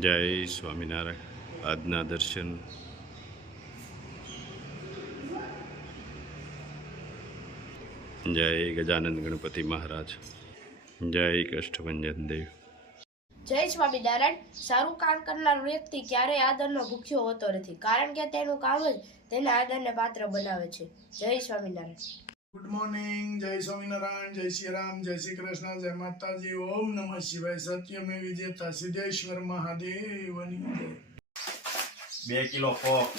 જય સ્વામિનારાયણ. આજના દર્શન જય ગજાનંદ ગણપતિ મહારાજ, જય કષ્ટભંજન દેવ. જય સ્વામિનારાયણ. સારું કામ કરનાર વ્યક્તિ ક્યારેય આદરનો ભૂખ્યો હોતો નથી, કારણ કે તેનું કામ જ તેને આદરને પાત્ર બનાવે છે. જય સ્વામિનારાયણ. Good morning. જય સ્વામિનારાયણ, જય શ્રી રામ, જય શ્રી કૃષ્ણ, જય માતાજી, ઓમ નમઃ શિવાય. સત્યમે વિજેતા સિદ્ધેશ્વર મહાદેવની જય. 2 કિલો પોક,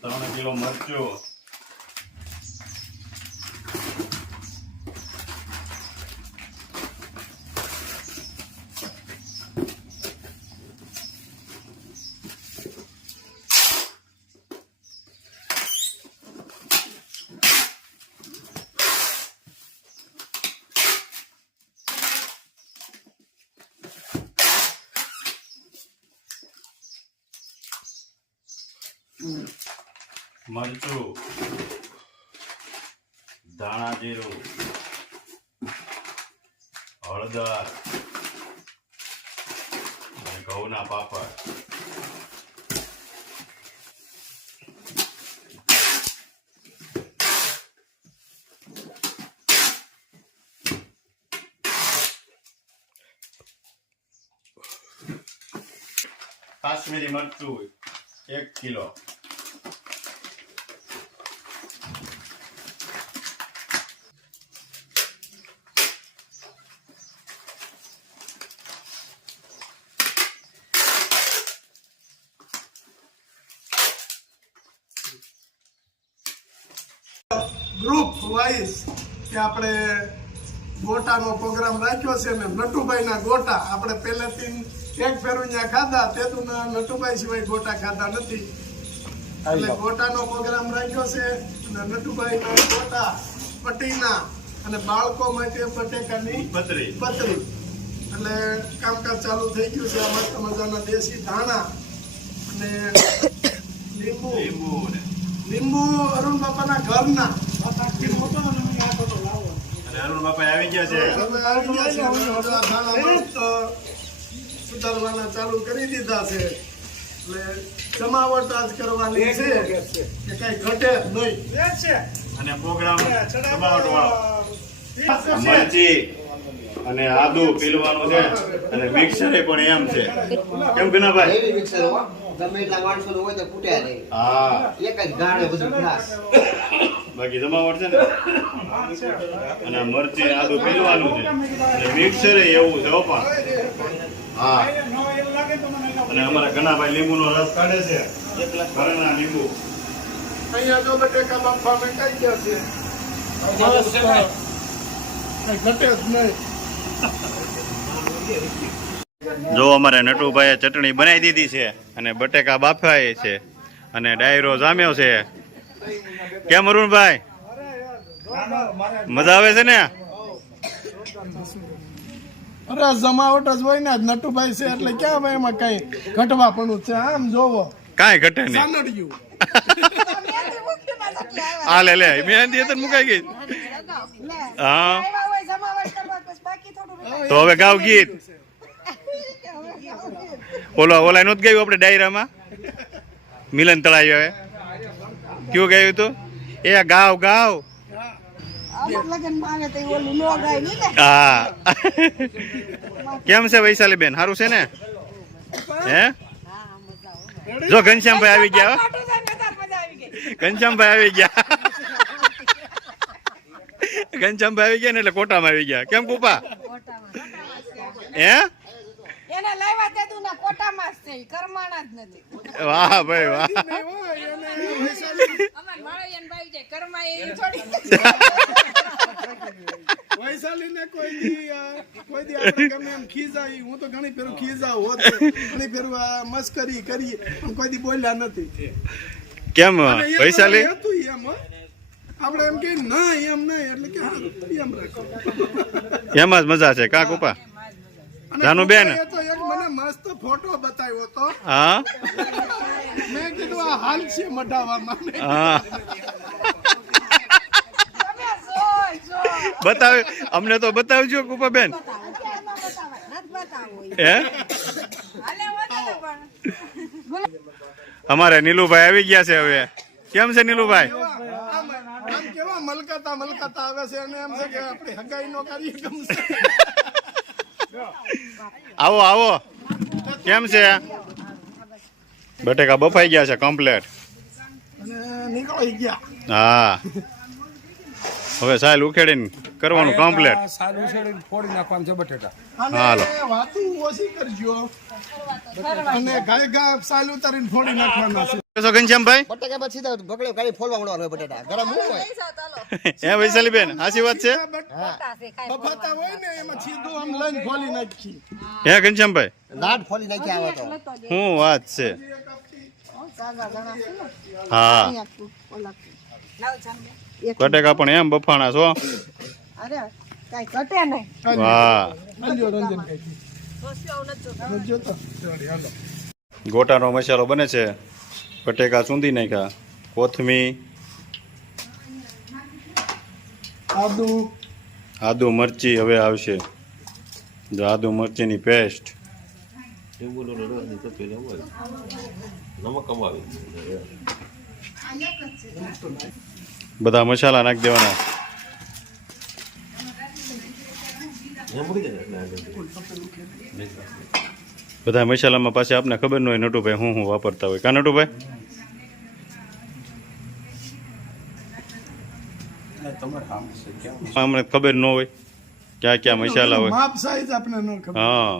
ત્રણ કિલો મરચું, મરચું, ધાણા જીરું, હળદર અને ઘઉંના પાપડ. કાશ્મીરી મરચું 1 કિલો, ગ્રુપ વાઇઝ કે આપણે ગોટાનો પ્રોગ્રામ રાખ્યો છે ને નટુભાઈના ગોટા આપણે પહેલેથી એક ફેરું ત્યાં ખાધા, તેતું નટુભાઈ સિવાય ગોટા ખાધા નથી, એટલે ગોટાનો પ્રોગ્રામ રાખ્યો છે. અને નટુભાઈના ગોટા પટીના અને બાળકો માટે બટેકાની પતરી. એટલે કામકાજ ચાલુ થઈ ગયું છે. આ મસ્ત મજાના દેશી ધાણા અને લીંબુ અરુણ બાપાના ઘરના. અને અરુણ બાપા આવી ગયા છે. સુધારવાના ચાલુ કરી દીધા છે, એટલે જમાવટ આજ કરવાની છે કે કઈ ઘટે નહીં. અને પ્રોગ્રામ જમાવટ વાળો. મરચી અને આદુ પીલવાનું છે અને મિક્સર પણ એમ છે. કેમ ગનાભાઈ? ગમે એટલા માણસો હોય તો કૂટ્યા નહીં. હા, એક જ ગાળે બધું ખાસ. બાકી જમાવટ છે ને. અને મરચી આદુ પીલવાનું છે અને મિક્સર એવું છે. પણ હા, અને અમારા ઘણાભાઈ લીંબુનો રસ કાઢે છે. ઘરના લીંબુ અહીંયા જો બટેકા બાફા મેકાઈ ગયા છે, ઘટે જ નહીં. જો અમારે નટુભાઈએ ચટણી બનાવી દીધી છે અને બટેકા બાફાય છે અને ડાયરો જામ્યો છે. કેમ અરુણભાઈ, મજા આવે છે ને? અરે જમાવટ જ હોય ને. નટુભાઈ છે એટલે ક્યાં ભાઈ એમાં કઈ ઘટવા પણ છે. આમ જોવો, કાંઈ ઘટે નહીં. સાનડિયું. આ લે લે મહેંદી તો મુકાઈ ગઈ. હા, તો હવે ગાવ ગીત. ઓલા નહોતું ગાયું આપણે ડાયરામાં મિલન તળાવ. હવે કયું ગાયું હતું? એ ગાવ ગાવ. હા. કેમ છે વૈશાલી બેન? સારું છે ને? હે, જો ઘનશ્યામભાઈ આવી ગયા. ઘનશ્યામભાઈ આવી ગયા. ઘનશ્યામભાઈ આવી ગયા ને એટલે કોટામાં આવી ગયા. કેમ કુપા? હે, એને લાવ્યા તે તું ના કોટામાં જ છે, કરમાણા જ નથી. વાહ ભાઈ વાહ. અમાર માળિયાન ભાઈ છે, કરમા એ થોડી. વૈશાલીને કોઈ દી આપણે ગમે એમ ખીજાય. હું તો ઘણી ફેરું ખીજાવ હોત, ઘણી ફેરું મસ્કરી કરી, પણ કોઈ દી બોલ્યા નથી. કેમ વૈશાલી? હતું એમ આપણે એમ કે ના એમ નહીં એટલે કે એમ રાખો. એમાં જ મજા છે કા કુપા? અને જાનુબેન. એ તો એક મને મસ્ત ફોટો બતાવ્યો તો હા મેં કીધું આ હાલ છે મઢાવા મને હા તમે જોઈ જો બતાવ, અમને તો બતાવજો કુપાબેન. નથી બતાવું હે હાલે હોતો તો પણ અમારે નીલુભાઈ આવી ગયા છે હવે. કેમ છે નીલુભાઈ? આમ કેવા મલકાતા આવે છે અને એમ છે કે આપણે હગાઈ નો કાર્યક્રમ છે. આવો આવો. કેમ છે? બટેકા બફાઈ ગયા છે કમ્પ્લેટ. અને નીકળી ગયા. હા હવે સાયલ ઉખેડીને કરવાનું કમ્પ્લેટ. સારું છે ફોડી નાખવાનું છે બટેટા. અને હાલો. વાતું ઓછી કરજો અને ગાય ગા સાલ ઉતારીને ફોડી નાખવાના છે. શું ઘનશ્યામભાઈ? બટેકા પછી તો બગડે કાઢી ફોલવા મળવાનું હોય બટેટા ગરમ હોય હે વૈશાલીબેન, સાચી વાત છે. બફાતા હોય ને એમાં સીધું આમ લઈને ફોલી નાખી. હે ઘનશ્યામભાઈ, દાઢ ફોલી નાખ્યા આવે તો શું વાત છે? હા બટેકા પણ એમ બફાણા છો. અરે કઈ ઘટે નહીં વાહ. હાલ્યો રંજનભાઈ. જોતો હાલો. ગોટાનો મસાલો બને છે. બટેકા ચૂંદી નાખ્યા, કોથમીર, આદુ મરચી હવે આવશે. જો આદુ મરચીની પેસ્ટ, બધા મસાલા નાખી દેવાના. બધા મસાલામાં પાછી આપને ખબર ન હોય નટુભાઈ હું વાપરતા હોય. કા નટુભાઈ? અમને ખબર ન હોય ક્યાં ક્યાં મસાલા હોય. માપ સાઈઝ આપણે ન ખબર. હા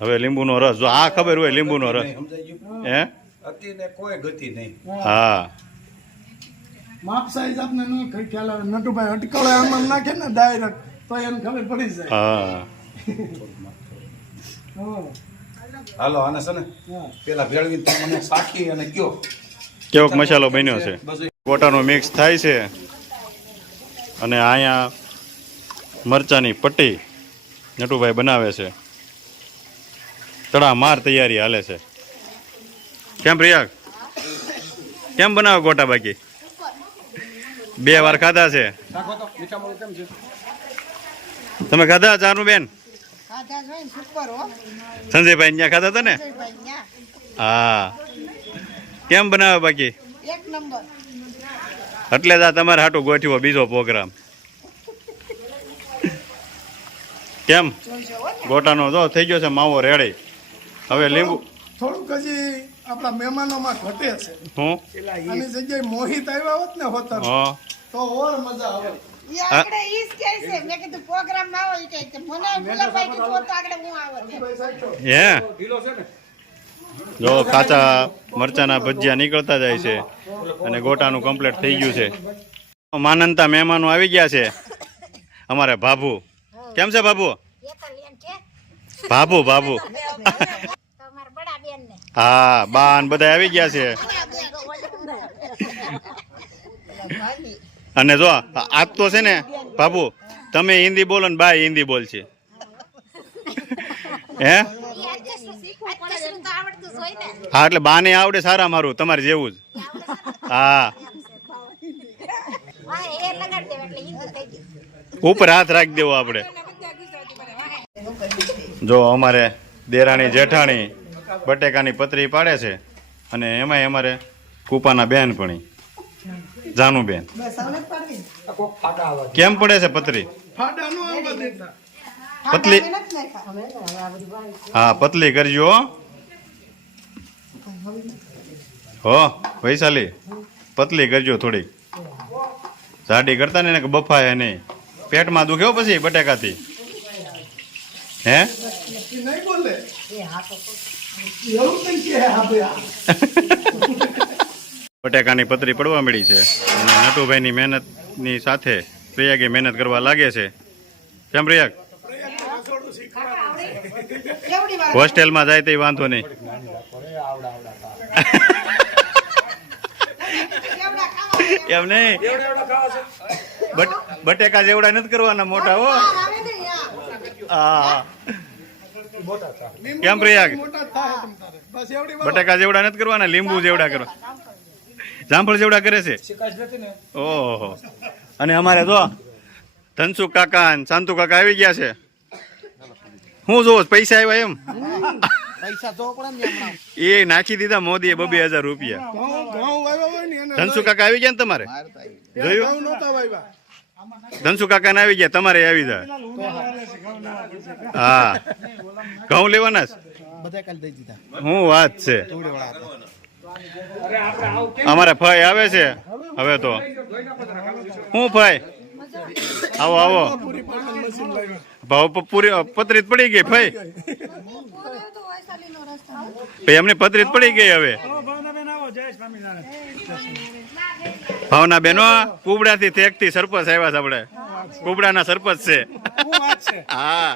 હવે લીંબુનો રસ, જો આ ખબર હોય લીંબુનો રસ. હે અતિ ને કોઈ ગતિ નહીં. હા માપ સાઈઝ આપણે ન ખ્યાલ આવે. નટુભાઈ અટકળે આમાં નાખે ને ડાયરેક્ટ તો એને ખબર પડી જાય. હા હા. હાલો આને છે ને પેલા ભેળવી તો મને સાખી અને કયો કેવોક મસાલો બન્યો છે. બસ ગોટાનો મિક્સ થાય છે અને અહીંયા મરચાની પટ્ટી નટુભાઈ બનાવે છે. તડામાર તૈયારી હાલે છે. કેમ પ્રિયા, કેમ બનાવે ગોટા? બાકી 2 વાર ખાધા છે. નાખો તો મીઠા મોળું કેમ છે? તમે ખાધા જાનુબેન? ખાધા જોઈને સુપર હો સંજયભાઈ ત્યાં ખાધા હતા ને? ભાઈ ન્યા હા. કેમ બનાવે બાકી? એક નંબર એટલે જ આ તમારે હાટું ગોઠવ્યો બીજો પ્રોગ્રામ. કેમ ગોટાનો જો થઈ ગયો છે માવો રેડી. હવે લીંબુ થોડુંક હજી આપણા મહેમાનોમાં ઘટે છે. હું આની જગ્યાએ મોહિત આવ્યા હોત ને હોતા હા તો ઓર મજા આવે. ઈ આગળ ઈ જ કહે છે મેં કીધું પ્રોગ્રામ માં આવો ઈ કહે છે મને ગુલાબભાઈ કીધું હોત તો આગળ હું આવત એમ. હે ઢીલો છે ને જો કાચા મરચાના ભજીયા નીકળતા જાય છે અને ગોટાનું કમ્પ્લીટ થઈ ગયું છે. માનંતા મહેમાનો આવી ગયા છે. અમારે ભાભુ. કેમ છે ભાભુ? ભાભુ ભાભુ હા બાન બધા આવી ગયા છે. અને જો આજ તો છે ને બાબુ તમે હિન્દી બોલો ને બાય હિન્દી બોલ છે. હે હા એટલે બાને આવડે સારા મારું તમારે જેવું જ. હા ઉપર હાથ રાખી દેવો આપણે. જો અમારે દેરાણી જેઠાણી બટેકાની પતરી પાડે છે અને એમાંય અમારે કુપાના બેનપણી જાનુબેન. કેમ પડે છે પતરી? ફાડા નો આવવા દેતા. પતલી હા પતલી કરજો હો વૈશાલી, પતલી કરજો થોડી. જાડી કરતા ને કે બફાય નહીં. પેટમાં દુખ્યો પછી બટેકાથી. હે ઈ નહીં બોલે એવું કઈ કે આપણે બટેકાની પતરી પડવા મળી છે અને નટુભાઈની મહેનતની સાથે પ્રયાગે મહેનત કરવા લાગે છે. કેમ પ્રયાગ? હોસ્ટેલમાં જાય તો વાંધો નહીં. એમ નહીં બટેકા જેવડા નથી કરવાના મોટા હો. હા કેમ પ્રયાગ મોટા જ થાય તમ તારે. બસ એવડી વાત. બટાકા જેવડા નથી કરવાના, લીંબુ જેવડા કરવા, જામફળ જેવડા કરે છે. ઓહો. અને અમારે જો ધનસુખ કાકા ને શાંતુ કાકા આવી ગયા છે. હું જોઉં પૈસા આવ્યા એમ પૈસા તો પડે ને હમણાં. એ નાખી દીધા મોદીએ 2,000 રૂપિયા. ઘઉં વાવ્યા હોય ને એને ધનસુખ કાકા આવી ગયા ને તમારે જોયું? ઘઉં નહોતા વાવ્યા. ધનસુખ કાકા ને આવી ગયા, તમારે આવી જાય. હા ઘઉં લેવાના છે. બધા કાલ દઈ દીધા. શું વાત છે. ચૂડીવાળા હતા. અમારે ફઈ આવે છે હવે તો. હું ફઈ આવો આવો. પૂરી પાડવાનું મશીન લાવ્યા. ભાવ પૂરી પતરીત પડી ગઈ ફઈ. એમની પતરીત પડી ગઈ હવે. ભાવના બેનો કુબડા થી થેક થી સરપંચ આવ્યા છે આપણે. કુબડાના સરપંચ છે. શું વાત છે? હા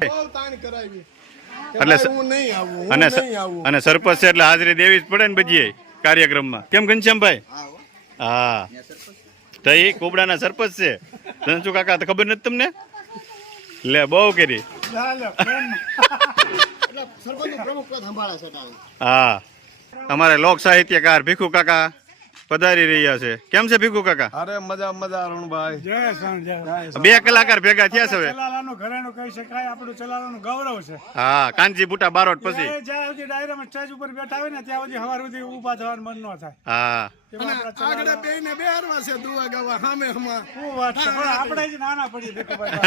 બહુ તાણ કરાવી. એટલે હું નહીં આવું, હું અને નહીં આવું. અને સરપંચ છે એટલે હાજરી દેવી જ પડે ને બધી કાર્યક્રમમાં. કેમ ઘનશ્યામભાઈ? હા તો એ કુબડાના સરપંચ છે. ધનસુ કાકા તો ખબર નથી તમને? લે બહુ કરી. ચાલો, પ્રેમ. એટલે સરપંચનું પ્રમુખ પદ સંભાળે છે તારે. હા અમારે લોક સાહિત્યકાર ભીખુ કાકા પધારી રહ્યા છે. કેમ છે ભીખુ કાકા? અરે મજા મજા અરુણભાઈ. જય શ્યામ, જય. 2 કલાકાર ભેગા થયા છે હવે. ચલાલાનું ઘરેણું કહી શકાય, આપણું ચલાલાનું ગૌરવ છે. હા કાનજી બુટા બારોટ પછી. એ જ્યાં સુધી ડાયરામાં સ્ટેજ ઉપર બેઠા હોય ને ત્યાં સુધી સવાર સુધી ઊભા થવાનું મન ન થાય. હા આગળ બેયને બેહારવા છે દુઆ ગાવા સામે હમા. શું વાત છે, પણ આપણે જ નાના પડીએ ભીખુભાઈ.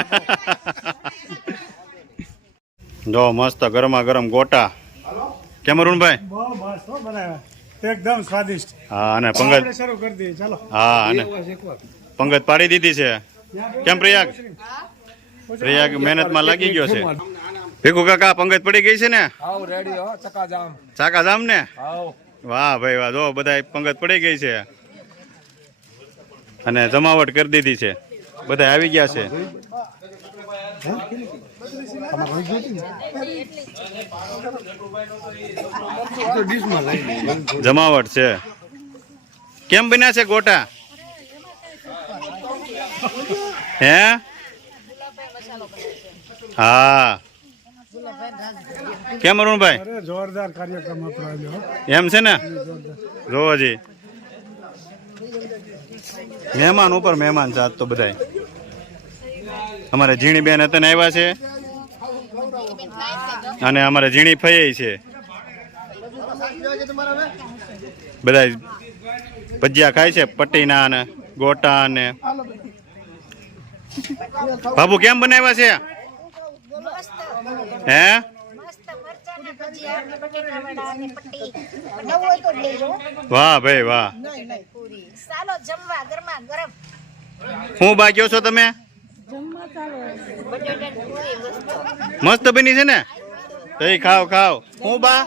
જો મસ્ત ગરમા ગરમ ગોટા. કેમ અરુણભાઈ? બહુ મસ્ત હો બનાવ્યા. એકદમ સ્વાદિષ્ટ. હા અને પંગત. આપણે શરૂ કરી દઈએ, ચાલો. હા અને પંગત પાડી દીધી છે. કેમ પ્રયાગ? પ્રયાગ મહેનતમાં લાગી ગયો છે. ભીખુ કાકા પંગત પડી ગઈ છે ને? આવ રેડી હો ચકાજામ. ચાકાજામ ને? આવ વાહ ભાઈ વાહ. જો બધા પંગત પડી ગઈ છે અને જમાવટ કરી દીધી છે. બધા આવી ગયા છે. જમાવટ છે. કેમ બન્યા છે ગોટા? હે હા કેમ અરુણભાઈ? અરે જોરદાર કાર્યક્રમ આપણો આજે હો. એમ છે ને? રોજી મહેમાન ઉપર મહેમાન છે આજ તો બધાય. અમારે ઝીણી બેન હતા આવ્યા છે અને અમારે ઝીણી ફઈ છે. બધા ભજીયા ખાય છે, પટ્ટીના ને ગોટા ને. બાબુ કેમ બનાવ્યા છે? હે વાહ ભાઈ વાહ. ચાલો જમવા ગરમા ગરમ. હું બા કયો છો તમે? મસ્ત બની છે ને? તો ખાવ ખાવ. હું બા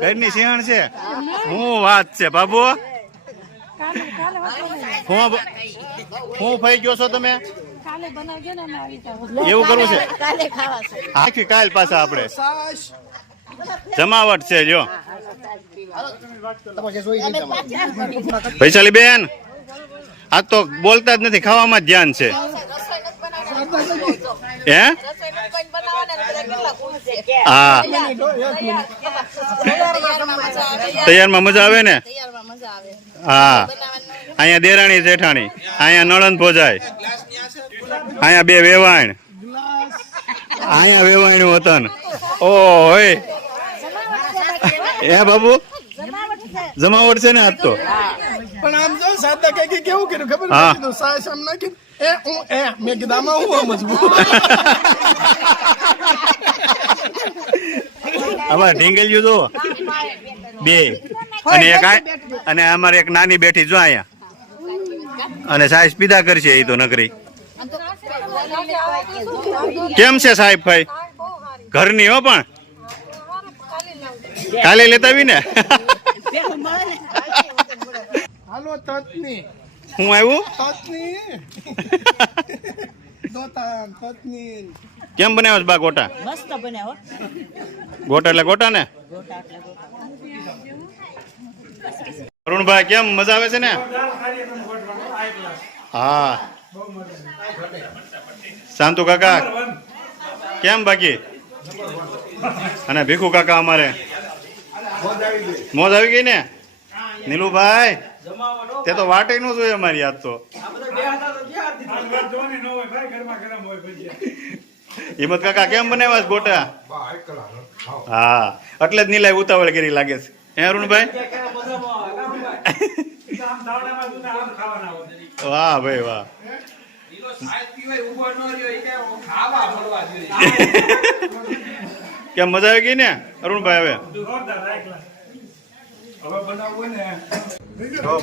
ઘરની સિંહણ છે. હું વાત છે બાબુ. હું ફઈ ગયો છો તમે? એવું કરવું છે? આખી કાલ પાછા આપણે જમાવટ છે. જો વૈશાલી બેન આજ તો બોલતા જ નથી, ખાવામાં જ ધ્યાન છે. હે હા તૈયારમાં મજા આવે ને? હા અહીંયા દેરાણી જેઠાણી, અહીંયા નણંદ ભોજાય, અહીંયા 2 વેવાણ, અહીંયા વેવાણનું વતન. ઓય એ બાબુ જમાવટ છે ને આજ તો. પણ આમ જો સાદા કઈ કેવું કર્યું ખબર હા. નથી? સાસ આમ નાખી એ હું એ મેં કીધું આમાં હું સમજવું. અમારે ઢીંગલિયું જો 2 અને એક અને અમારે એક નાની બેઠી જો અહીંયા અને સાહેબ પીધા કરશે એ તો નકરી. કેમ છે સાહેબ ભાઈ? ઘરની હો પણ કાલે લેતા આવી ને. હાલો તતની હું આવ્યું તતની દોતા તતની. કેમ બનાવ્યો છે બા ગોટા? મસ્ત બન્યા હો. ગોટા એટલે ગોટા ને? અરુણભાઈ કેમ મજા આવે છે ને? હા શાંતુ કાકા કેમ બાકી અને ભીખુ કાકા અમારે મોજ આવી ગઈ ને નીલુભાઈ તે તો વાટે નું જોયું અમારી યાદ તો હિંમત કાકા કેમ બનાવ્યા છે ગોટા હા એટલે જ નીલાય ઉતાવળ કરી લાગે છે હે અરુણભાઈ વાહ ભાઈ વાહ કેમ મજા આવી ગઈ ને અરુણભાઈ હવે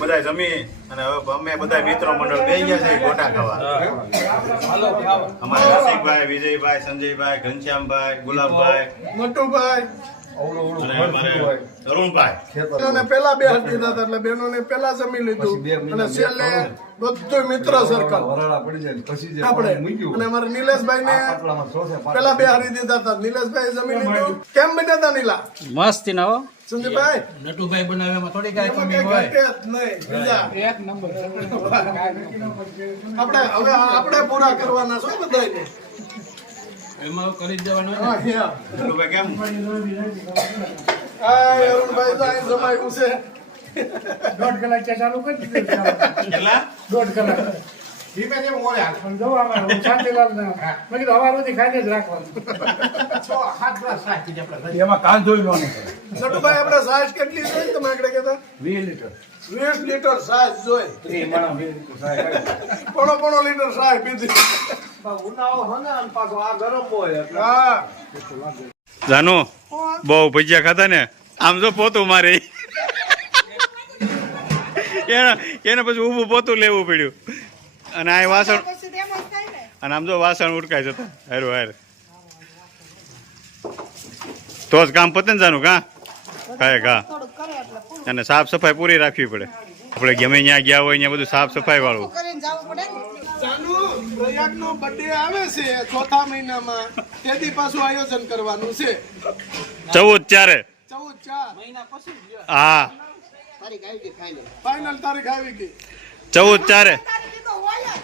બધા જમી અને હવે અમે બધા મિત્રો મંડળ બે ગયા છે ગોટા ખાવા અમારા રસિકભાઈ વિજયભાઈ સંજયભાઈ ઘનશ્યામભાઈ ગુલાબભાઈ મોટુભાઈ અને અમારે અરુણભાઈ બહેનોને પેલા બે હાથ દીધા હતા એટલે બહેનોને પેલા જમી લીધું અને છેલ્લે બધું મિત્ર સર્કલ આપણે અને અમારા નિલેશભાઈ ને પેલા બે હારી દીધા હતા નિલેશભાઈ જમી લીધું કેમ બન્યા હતા નીલા મસ્ત ના હો સંજયભાઈ નટુભાઈ બનાવ્યામાં થોડી કાંઈ એમાં કમી કઈ હોય ઘટે જ નહીં બીજા એક નંબર આપણે હવે આપણે પૂરા કરવાના છો બધાને એમાં કરી જ દેવાનું હા હા અરુણભાઈ કેમ અરુણભાઈ તો અહીં જમાયું છે 1.5 કલાક ચાલુ કરી દીધું કેટલા 1.5 કલાક પણ જો આમાં હું શાંતિલાલ ને મેં કીધું હવાર સુધી ખાઈને જ રાખવાનું એમાં કાન જોઈ લો નટુભાઈ આપણે સાઈઝ કેટલી જોઈ તમે આગળ કહેતા 20 લીટર 20 લીટર સાઈઝ જોઈ પોણો લીટર સાઈઝ પીધી હા જાનુ બહુ ભજીયા ખાતા ને આમ જો પોતું મારે એને પછી ઊભું પોતું લેવું પડ્યું અને આ વાસણ પછી તો એમ જ થાય ને. અને આમ જો વાસણ ઉડકાય જતા હારું હાર તો જ કામ પતે ને જાનું કા કાંઈ કા થોડુંક કરે એટલે પૂરું અને સાફ સફાઈ પૂરી રાખવી પડે આપણે ગમે ત્યાં ગયા હોય ત્યાં બધું સાફ સફાઈ વાળું કરીને જવું પડે ને. જાનુ પ્રયાગનો બર્થડે આવે છે ચોથા મહિનામાં તેથી પાછું આયોજન કરવાનું છે 14/4 હા ફાઇનલ તારીખ આવી ગઈ 14/4 તારીખે તો હોય જ.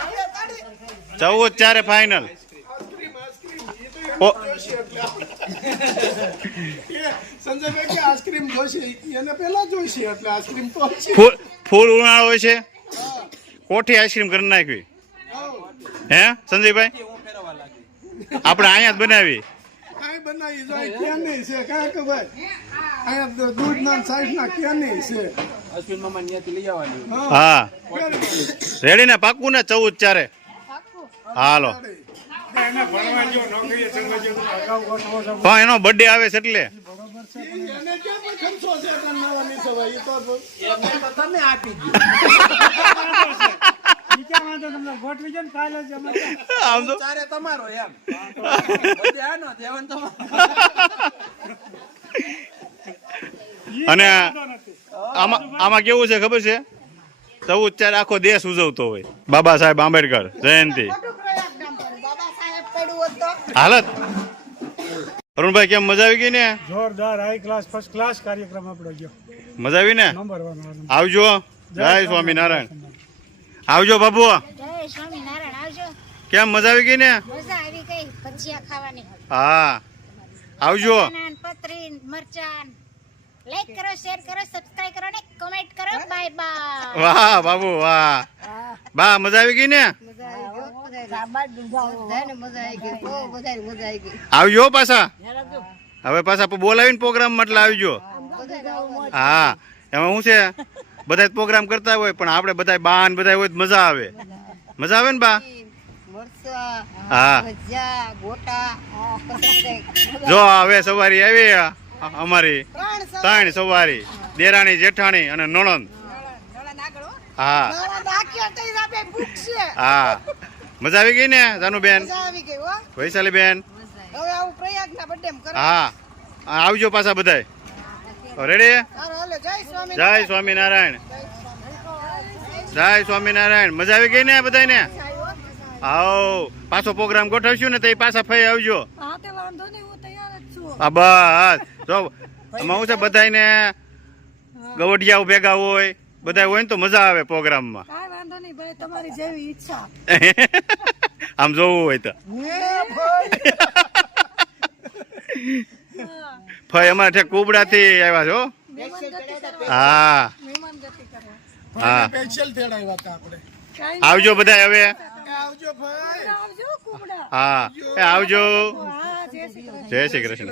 આપણે તારીખ 14/4 ફાઇનલ આઈસ્ક્રીમ જોશે એટલે સંજયભાઈ કે આઈસ્ક્રીમ જોશે એને પેલા જોઈશે એટલે આઈસ્ક્રીમ તો હશે. ફૂલ ઉનાળો હોય છે કોઠી આઈસ્ક્રીમ કરી નાખવી હે સંજયભાઈ આપણે અહીંયા જ બનાવી કાંઈ બનાવી જાય ક્યાં નહીં છે કાંઈ કે ભાઈ અહીંયા દૂધના સાઈઝના ક્યાં નહીં છે અશ્વિન મામા ત્યાંથી લઈ આવવાની હા રેડી ને પાકું ને 14/4 હાલો પણ એનો બર્થડે આવે છે એટલે એને ક્યાં કોઈ ખર્ચો છે કરનારાની સવાય એ તો તમે આપી દો તમને ગોઠવી છે ને કાલે જ અમે આમ તો ચારે તમારો એમ આનો દેવન તમારો અને આમાં કેવું છે ખબર છે 14/4 આખો દેશ ઉજવતો હોય બાબા સાહેબ આંબેડકર જયંતિ ખોટું પ્રયાગ નામ પડ્યું. બાબા સાહેબ પડ્યું હોત તો હાલત અરુણભાઈ કેમ મજા આવી ગઈ ને જોરદાર હાઈ ક્લાસ ફર્સ્ટ ક્લાસ કાર્યક્રમ આપણો ગયો મજા આવી ને નંબર 1 આવજો જય સ્વામિનારાયણ આવજો બાબુ જય સ્વામિનારાયણ આવજો કેમ મજા આવી ગઈ ને મજા આવી ગઈ ભજીયા ખાવાની હા આવજો નાન પતરી મરચાન લાઈક કરો શેર કરો સબસ્ક્રાઇબ કરો ને કમેન્ટ કરો બાય બાય વાહ બાબુ વાહ બા મજા આવી ગઈ ને આવજો પાછા હવે પાછા બોલાવીને પ્રોગ્રામ એટલે આવજો હા એમાં શું છે બધા પ્રોગ્રામ કરતા હોય પણ આપણે બધા બાન બધા હોય તો મજા આવે ને બા હા જો હવે સવારી આવી અમારી 3 સવારી દેરાણી જેઠાણી અને નણંદ હા હા મજા આવી ગઈ ને જાનુબેન વૈશાલી બેન હવે આવું પ્રયાગના બર્થડે કરે. હા આવજો પાછા બધાય રેડી હાલો, હાલો, જય સ્વામિનારાયણ. જય સ્વામિનારાયણ જય સ્વામિનારાયણ મજા આવી ગઈ ને બધાને આવો પાછો પ્રોગ્રામ ગોઠવશું ને તો પાછા ફઈ આવજો હા તે વાંધો નહીં હું તૈયાર જ છું. હા બસ જો આમાં શું છે બધાને ગવડિયાઓ ભેગા હોય બધા હોય ને તો મજા આવે પ્રોગ્રામમાં કાંઈ વાંધો નહીં ભાઈ તમારી જેવી ઈચ્છા આમ જોવું હોય તો ફઈ અમારે છે કુબડાથી આવ્યા છો હા હા સ્પેશિયલ તેડાવ્યા હતા આપણે આવજો બધા હવે આવજો ભાઈ આવજો કુબડા હા એ આવજો હા જય શ્રી કૃષ્ણ જય શ્રી કૃષ્ણ